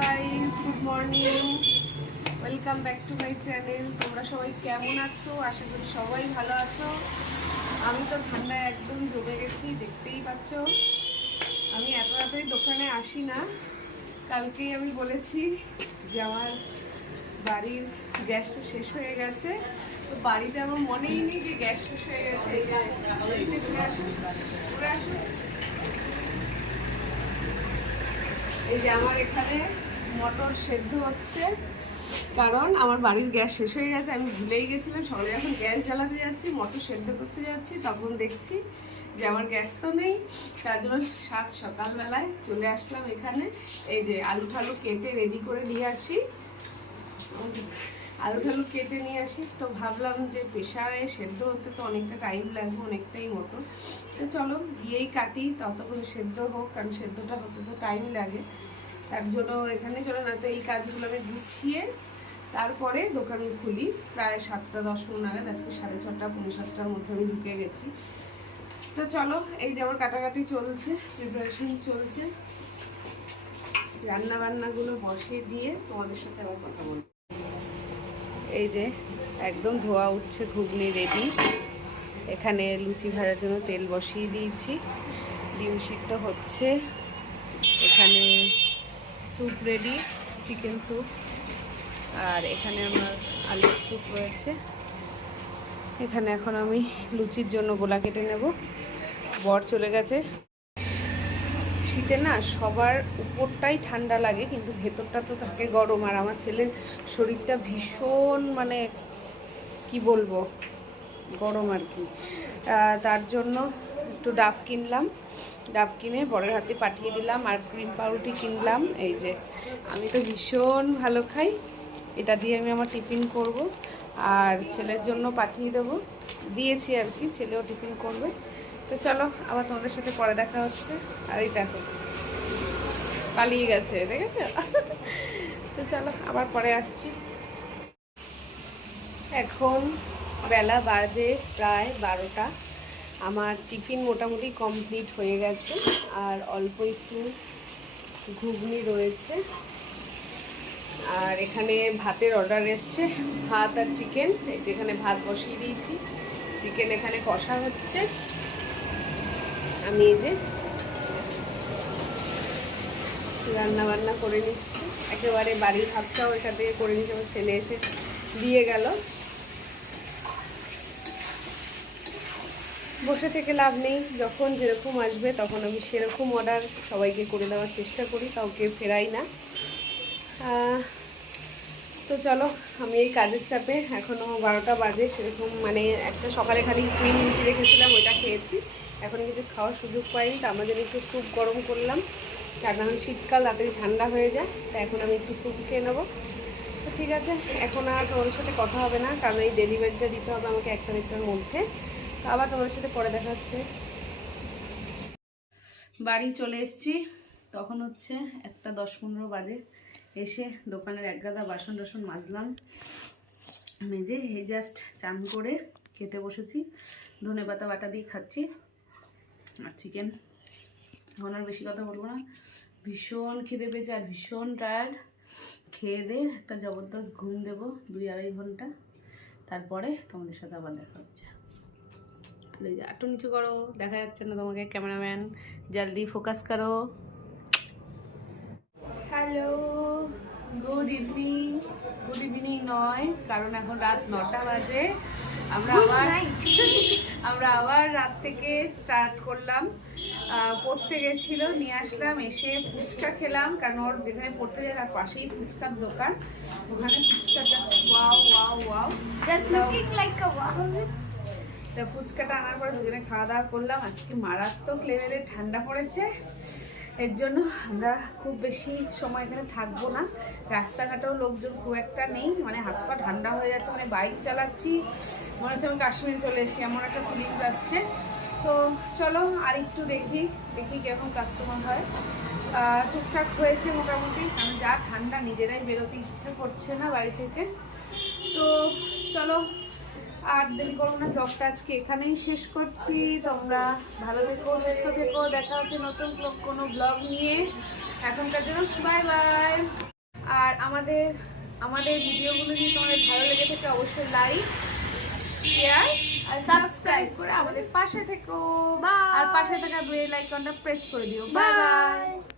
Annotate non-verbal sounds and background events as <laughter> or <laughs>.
Guys good morning welcome back to my channel তোমরা সবাই কেমন আছো? আশা করি সবাই ভালো আছো। আমি তো ঠান্ডায় একদম জমে গেছি, দেখতেই পাচ্ছ। আমি এত রাতেই দোকানে আসি না। কালকেই আমি বলেছি যে আমার বাড়ির গ্যাসটা শেষ হয়ে গেছে। তো বাড়িতে আমার মনেই নেই যে গ্যাস শেষ হয়ে গেছে। ঘুরে আসুন এই যে আমার এখানে মটর সেদ্ধ হচ্ছে। কারণ আমার বাড়ির গ্যাস শেষ হয়ে গেছে, আমি ভুলেই গেছিলাম। সকালে যখন গ্যাস জ্বালাতে যাচ্ছি, মটর সেদ্ধ করতে যাচ্ছি, তখন দেখছি যে আমার গ্যাস তো নেই। তার জন্য সাত সকালবেলায় চলে আসলাম এখানে। এই যে আলু ঠালু কেটে রেডি করে নিয়ে আসি। আলু ঠালু কেটে নিয়ে আসি। তো ভাবলাম যে প্রেশারে সেদ্ধ হতে তো অনেকটা টাইম লাগবে, অনেকটাই মটর। তো চলো গিয়েই কাটি, ততক্ষণ সেদ্ধ হোক, কারণ সেদ্ধটা হতে তো টাইম লাগে। তার জন্য এখানে চলো না, তো এই কাজগুলো আমি গুছিয়ে তারপরে দোকান খুলি। প্রায় সাতটা, দশ মিনিট নাগাদ, আজকে সাড়ে ছটা, পৌনে সাতটার মধ্যে আমি ঢুকে গেছি। তো চলো, এই যে আমার কাটাকাটি চলছে প্রিপারেশন চলছে। রান্না বান্নাগুলো বসিয়ে দিয়ে তোমাদের সাথে আবার কথা বলব। এই যে একদম ধোয়া উঠছে, ঘুগনি রেডি এখানে লুচি ভাজার জন্য তেল বসিয়ে দিয়েছি। ডিম সিদ্ধ হচ্ছে। এখানে স্যুপ রেডি চিকেন স্যুপ আর এখানে আমার আলুর স্যুপ রয়েছে। এখানে এখন আমি লুচির জন্য গোলা কেটে নেব। বর চলে গেছে। শীতে না সবার উপরটাই ঠান্ডা লাগে, কিন্তু ভেতরটা তো থাকে গরম। আর আমার ছেলের শরীরটা ভীষণ মানে কি বলব? গরম আর কি। তার জন্য একটু ডাব কিনলাম। ডাব কিনে বড়ের হাতে পাঠিয়ে দিলাম আর ক্রিম পাউরুটি কিনলাম। এই যে, আমি তো ভীষণ ভালো খাই। এটা দিয়ে আমি আমার টিফিন করব আর ছেলের জন্য পাঠিয়ে দেবো। দিয়েছি আর কি, ছেলেও টিফিন করবে। তো চলো, আবার তোমাদের সাথে পরে দেখা হচ্ছে। আর এই দেখো, পালিয়ে গেছে, দেখেছ? তো চলো, আবার পরে আসছি। এখন বেলা বাজে প্রায় বারোটা। আমার টিফিন মোটামুটি কমপ্লিট হয়ে গেছে, আর অল্প একটু ঘুগনি রয়েছে। আর এখানে ভাতের অর্ডার এসছে, ভাত আর চিকেন এখানে ভাত বসিয়ে দিয়েছি। চিকেন এখানে কষা হচ্ছে। আমি এই যে রান্না বান্না করে নিচ্ছি। একেবারে বাড়ির ভাতটাও এখান থেকে করে নিচ্ছি আমার ছেলে এসে দিয়ে গেল। বসে থেকে লাভ নেই। যখন যেরকম আসবে তখন আমি সেরকম অর্ডার সবাইকে করে দেওয়ার চেষ্টা করি, কাউকে ফেরাই না। তো চলো, আমি এই কাজের চাপে এখনও বারোটা বাজে, সেরকম মানে একটা সকালে খালি ক্রিম রুটি রেখেছিলাম, ওইটা খেয়েছি। এখন কিছু খাওয়ার সুযোগ পাইনি, তো আমরা যেন একটু স্যুপ গরম করলাম। কারণ এখন শীতকাল, তাড়াতাড়ি ঠান্ডা হয়ে যায়, তা এখন আমি একটু স্যুপ খেয়ে নেব। তো ঠিক আছে, এখন আর তোমাদের সাথে কথা হবে না, কারণ এই ডেলিভারিটা দিতে হবে আমাকে এক তারিখের মধ্যে। আবার তোমাদের সাথে পরে দেখা হচ্ছে। বাড়ি চলে এসেছি। তখন হচ্ছে একটা দশ পনেরো বাজে। এসে দোকানের এক গাদা বাসন টাসন মাজলাম। মেজে এই জাস্ট চান করে খেতে বসেছি। ধনে পাতা বাটা দিয়ে খাচ্ছি। আর চিকেন এখন আর বেশি কথা বলব না। ভীষণ খিদে পেয়েছে আর ভীষণ টায়ার্ড খেয়ে দিয়ে একটা জবরদস্ত ঘুম দেবো দুই আড়াই ঘণ্টা। তারপরে তোমাদের সাথে আবার দেখা হচ্ছে। এই যে একটু নিচু করো দেখা যাচ্ছে না তোমাকে ক্যামেরাম্যান জলদি ফোকাস করো। Hello good evening. Good evening নয় কারণ এখন রাত নটা বাজে। আমরা আবার <laughs> আমরা আবার রাত থেকে স্টার্ট করলাম। পড়তে গেছিল নিয়ে আসলাম এসে ফুচকা খেলাম কারণ ওর যেখানে পড়তে যায় তার পাশেই ফুচকার দোকান। ওখানে phuchka just wow wow wow তা ফুচকাটা আনার পরে দুজনে খাওয়া দাওয়া করলাম। আজকে মারাত্মক লেভেলে ঠান্ডা পড়েছে। এর জন্য আমরা খুব বেশি সময় এখানে থাকব না। রাস্তাঘাটেও লোকজন খুব একটা নেই। মানে হাত পা ঠান্ডা হয়ে যাচ্ছে মানে বাইক চালাচ্ছি। মনে হচ্ছে আমি কাশ্মীরে চলে এসেছি, এমন একটা ফিলিংস আসছে। তো চলো আর একটু দেখি দেখি কীরকম কাস্টমার হয়। টুকটাক হয়েছে মোটামুটি। আমি যা ঠান্ডা নিজেরাই বেরোতে ইচ্ছা করছে না বাড়ি থেকে। তো চলো আর দেরি করব না ব্লগটা আজকে এখানেই শেষ করছি। তোমরা ভালো থেকো সুস্থ থেকো দেখা হচ্ছে নতুন কোনো ব্লগ নিয়ে। এখনকার জন্য বাই বাই আর আমাদের আমাদের ভিডিওগুলো যদি তোমাদের ভালো লেগে থাকে অবশ্যই লাইক শেয়ার আর সাবস্ক্রাইব করে আমাদের পাশে থেকো. আর পাশে থাকা বেল আইকনটা প্রেস করে দিও। Bye bye.